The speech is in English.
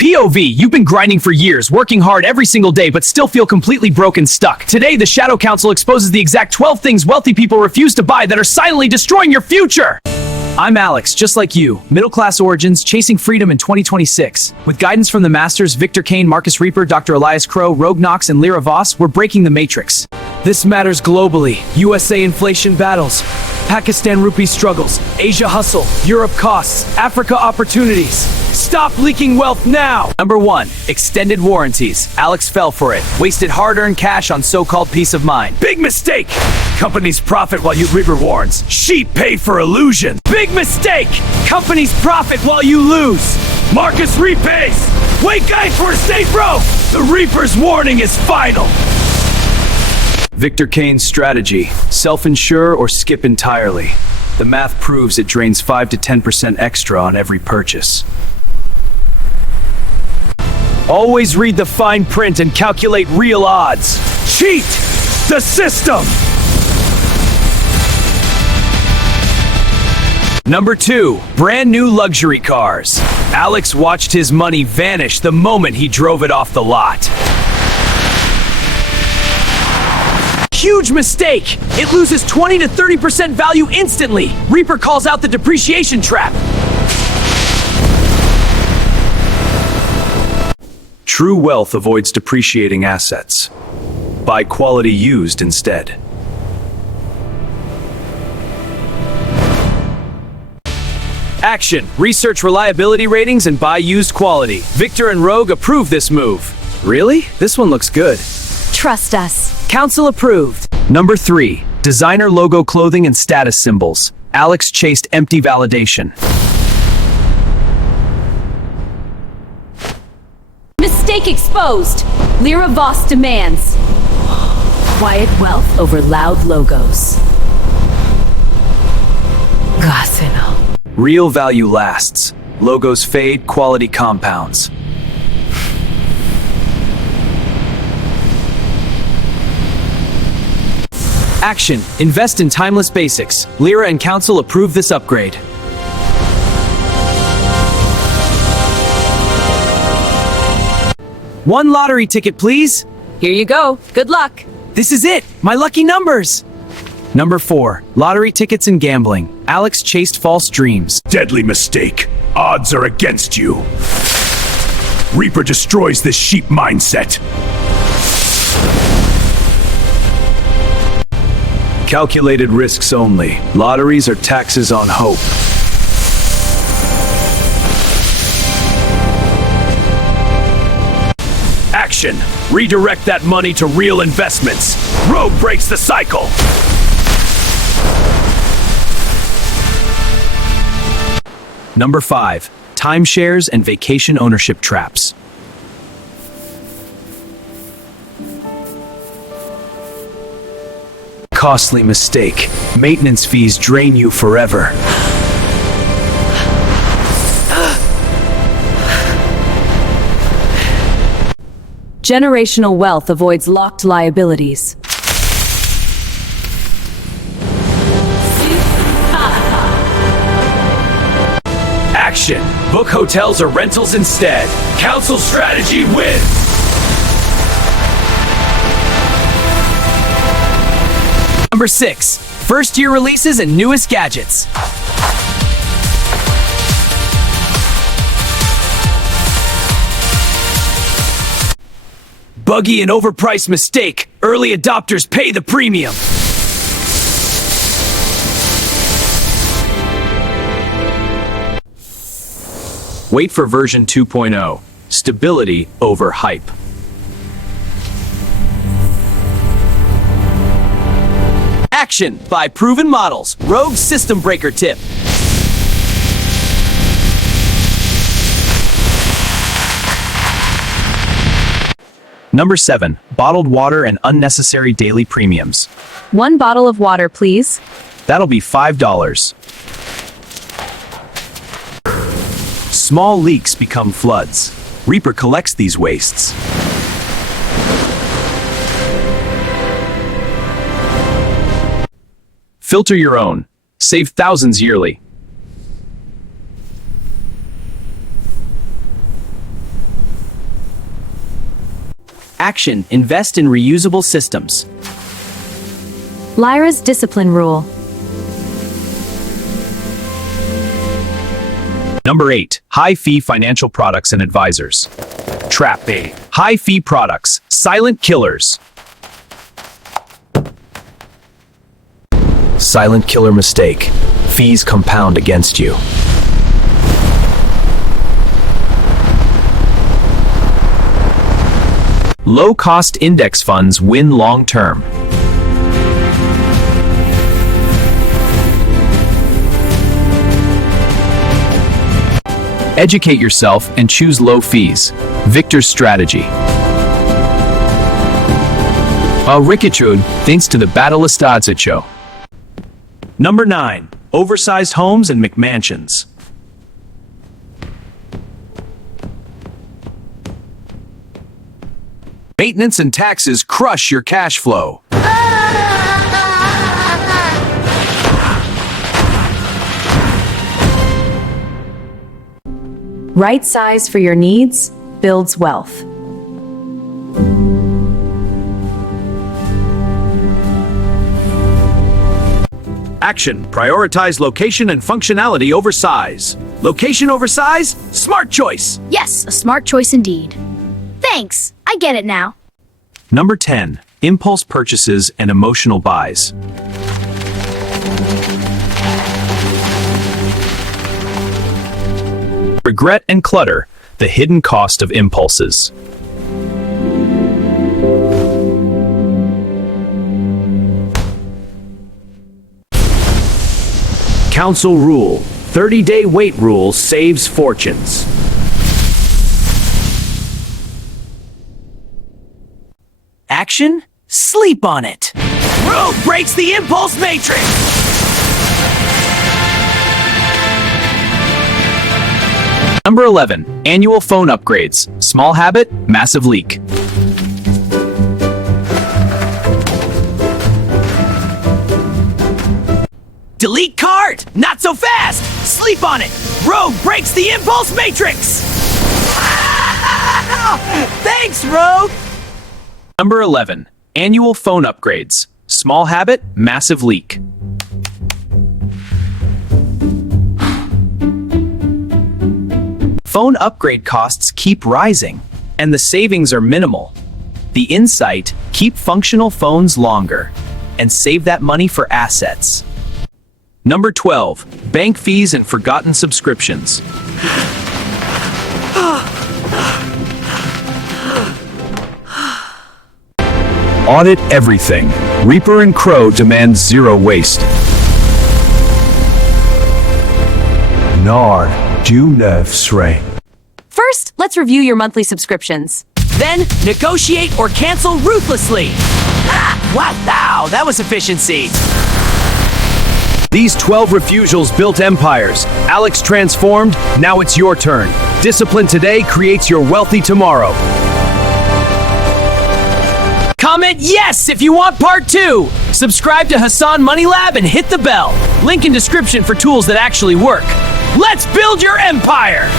POV, you've been grinding for years, working hard every single day, but still feel completely broke and stuck. Today, the Shadow Council exposes the exact 12 things wealthy people refuse to buy that are silently destroying your future. I'm Alex, just like you, middle-class origins, chasing freedom in 2026. With guidance from the masters Viktor Kane, Marcus Reaper, Dr. Elias Crowe, Rogue Knox, and Lira Voss, we're breaking the matrix. This matters globally. USA inflation battles, Pakistan rupee struggles, Asia hustle, Europe costs, Africa opportunities. Stop leaking wealth now! Number 1. Extended warranties. Alex fell for it. Wasted hard-earned cash on so-called peace of mind. Big mistake! Companies profit while you reap rewards. Sheep pay for illusion. Big mistake! Companies profit while you lose. Marcus repays! Wait guys, we're stay broke! The Reaper's warning is final! Viktor Kane's strategy. Self-insure or skip entirely. The math proves it drains 5 to 10% extra on every purchase. Always read the fine print and calculate real odds. Cheat the system! Number 2. Brand new luxury cars. Alex watched his money vanish the moment he drove it off the lot. Huge mistake! It loses 20 to 30% value instantly. Reaper calls out the depreciation trap. True wealth avoids depreciating assets. Buy quality used instead. Action! Research reliability ratings and buy used quality. Viktor and Rogue approve this move. Really? This one looks good. Trust us. Council approved. Number 3. Designer logo clothing and status symbols. Alex chased empty validation. Mistake exposed. Lira Voss demands quiet wealth over loud logos. Hassaan. Real value lasts. Logos fade, quality compounds. Action. Invest in timeless basics. Lira and Council approve this upgrade. One lottery ticket, please. Here you go. Good luck. This is it. My lucky numbers. Number 4. Lottery tickets and gambling. Alex chased false dreams. Deadly mistake. Odds are against you. Reaper destroys this sheep mindset. Calculated risks only. Lotteries are taxes on hope. Action! Redirect that money to real investments. Rogue breaks the cycle. Number 5. Timeshares and vacation ownership traps. Costly mistake. Maintenance fees drain you forever. Generational wealth avoids locked liabilities. Action! Book hotels or rentals instead. Council strategy wins! Number 6. First year releases and newest gadgets. Buggy and overpriced mistake. Early adopters pay the premium. Wait for version 2.0. Stability over hype. Action! Buy proven models. Rogue system breaker tip. Number 7. Bottled water and unnecessary daily premiums. One bottle of water, please. That'll be $5. Small leaks become floods. Reaper collects these wastes. Filter your own. Save thousands yearly. Action, invest in reusable systems. Lyra's discipline rule. Number 8. High-fee financial products and advisors. Trap A. High-fee products, silent killers. Silent killer mistake. Fees compound against you. Low-cost index funds win long-term. Educate yourself and choose low fees. Viktor's strategy. Rikachud, thanks to the Battlelist Odds show. Number 9. Oversized homes and McMansions. Maintenance and taxes crush your cash flow. Right size for your needs builds wealth. Action. Prioritize location and functionality over size. Location over size? Smart choice. Yes, a smart choice indeed. Thanks, I get it now. Number 10. Impulse purchases and emotional buys. Regret and clutter, the hidden cost of impulses. Council rule. 30-day wait rule saves fortunes. Action? Sleep on it. Rogue breaks the impulse matrix! Number 11. Annual phone upgrades. Small habit, massive leak. Delete card! Not so fast! Sleep on it! Rogue breaks the impulse matrix! Thanks, Rogue! Number 11. Annual phone upgrades. Small habit, massive leak. Phone upgrade costs keep rising, and the savings are minimal. The insight: keep functional phones longer, and save that money for assets. Number 12. Bank fees and forgotten subscriptions. Audit everything. Reaper and Crowe demand zero waste. Nar, du nevsre. First, let's review your monthly subscriptions. Then, negotiate or cancel ruthlessly. Wow, that was efficiency. These 12 refusals built empires. Alex transformed, now it's your turn. Discipline today creates your wealthy tomorrow. Comment yes if you want part 2. Subscribe to Hassaan Money Lab and hit the bell. Link in description for tools that actually work. Let's build your empire!